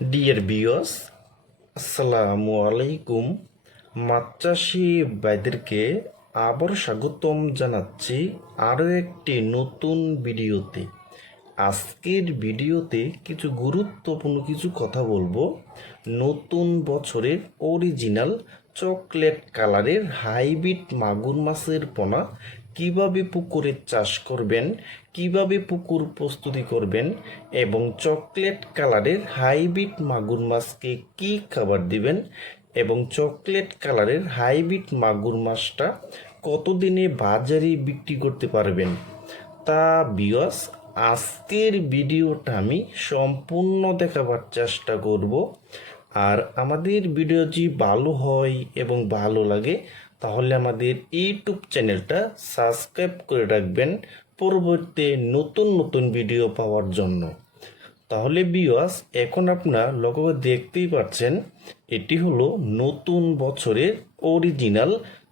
Deer বিয়স, আসসালামু আলাইকুম। মাছ চাষি ভাইদেরকে আবার স্বাগতম জানাচ্ছি আরও একটি নতুন ভিডিওতে। আজকের ভিডিওতে কিছু গুরুত্বপূর্ণ কিছু কথা বলবো। নতুন বছরের অরিজিনাল চকলেট কালারের হাইব্রিড মাগুর মাছের পোনা কিভাবে পুকুরে চাষ করবেন, কিভাবে পুকুর প্রস্তুতি করবেন এবং চকলেট কালারের হাইব্রিড মাগুর মাছকে কি খাবার দিবেন এবং চকলেট কালারের হাইব্রিড মাগুর মাছটা কতদিনে বাজারে বিক্রি করতে পারবেন, তা বিয়স আজকের ভিডিওটা আমি সম্পূর্ণ দেখাবার চেষ্টা করব। আর আমাদের ভিডিও যদি ভালো হয় এবং ভালো লাগে তাহলে আমাদের ইউটিউব চ্যানেলটা সাবস্ক্রাইব করে রাখবেন পরবর্তী নতুন নতুন ভিডিও পাওয়ার জন্য। তাহলে বিওয়াস, এখন আপনারা লক্ষ্য করে দেখতেই পাচ্ছেন এটি হলো নতুন বছরের অরিজিনাল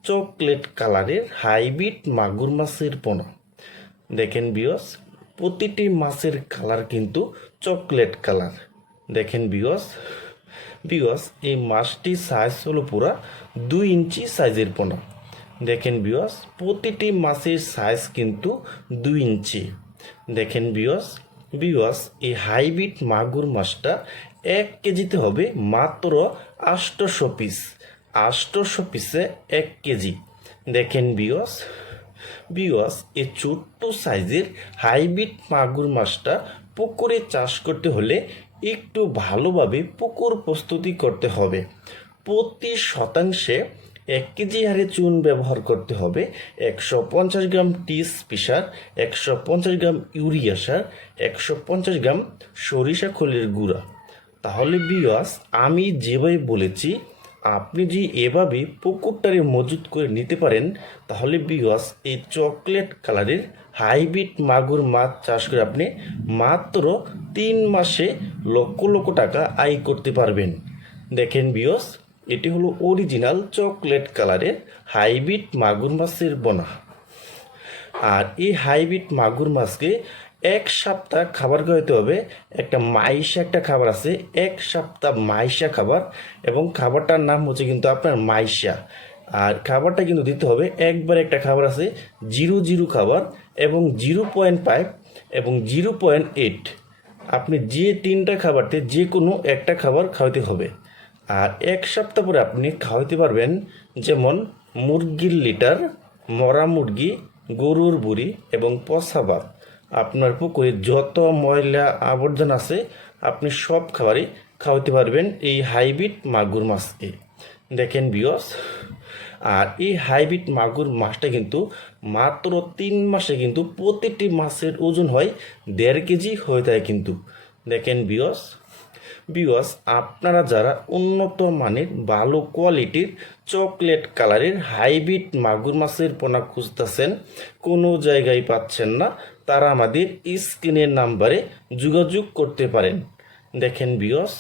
চকলেট কালারের হাইব্রিড মাগুর মাছের পোনা। দেখেন বিওয়াস, প্রতিটি মাছের কালার কিন্তু চকলেট কালার। দেখেন বিওয়াস, এই মাছটির সাইজ হলো পুরা 2 ইঞ্চি সাইজের পোনা। দেখেন বিওয়াস, প্রতিটি মাছের সাইজ কিন্তু 2 ইঞ্চি। দেখেন বিওয়াস, এই হাইব্রিড মাগুর মাছটা 1 কেজিতে হবে মাত্র 800 পিস। 800 পিসে 1 কেজি। দেখেন বিওয়াস, এই ছোট্ট সাইজের হাইব্রিড মাগুর মাছটা পুকুরে চাষ করতে হলে একটু ভালোভাবে পুকুর প্রস্তুতি করতে হবে। প্রতি শতাংশে 1 কেজি হারে চুন ব্যবহার করতে হবে, 150 গ্রাম টিস পিসার, 150 গ্রাম ইউরিয়া সার, 150 গ্রাম সরিষা খোলের গুঁড়া। তাহলে বিয়াস, আমি যেভাবে বলেছি আপনি যদি এভাবে পুকুরটারে মজুত করে নিতে পারেন তাহলে বিয়াস এই চকলেট কালারের হাইব্রিড মাগুর মাছ চাষ করে আপনি মাত্র 3 মাসে লক্ষ লক্ষ টাকা আয় করতে পারবেন। দেখেন বিয়াস, এটি হলো অরিজিনাল চকলেট কালারের হাইব্রিড মাগুর মাছের বোনা। আর এই হাইব্রিড মাগুর মাছকে 1 সপ্তাহ খাবার খাওয়াতে হবে। একটা মাইশা একটা খাবার আছে, 1 সপ্তাহ মাইশা খাবার, এবং খাবারটার নাম হচ্ছে কিন্তু আপনার মাইশা। আর খাবারটা কিন্তু দিতে হবে একবার, একটা খাবার আছে 0.0 খাবার এবং 0.5 এবং 0.8। আপনি যে 3টা খাবারতে যে কোনো একটা খাবার খাওয়াতে হবে। আর 1 সপ্তাহ পরে আপনি খাওয়াতে পারবেন যেমন মুরগির লিটার, মরা মুরগি, গরুর বুড়ি এবং পচা ভাত। আপনার পুকুরে যত ময়লা আবর্জনা আছে আপনি সব খাবারই খাওয়াতে পারবেন এই হাইব্রিড মাগুর মাছকে। দেখেন বিয়স, আর এই হাইব্রিড মাগুর মাছটা কিন্তু মাত্র 3 মাসে কিন্তু প্রতিটি মাছের ওজন হয় 1.5 কেজি হয়ে থাকে কিন্তু। দেখেন বিয়স, আপনারা যারা উন্নত মানের ভালো কোয়ালিটির চকলেট কালারের হাইব্রিড মাগুর মাছের পোনা খুঁজতেছেন, কোনো জায়গায় পাচ্ছেন না, তারা আমাদের স্ক্রিনের নাম্বারে যোগাযোগ করতে পারেন। দেখেন বিয়স।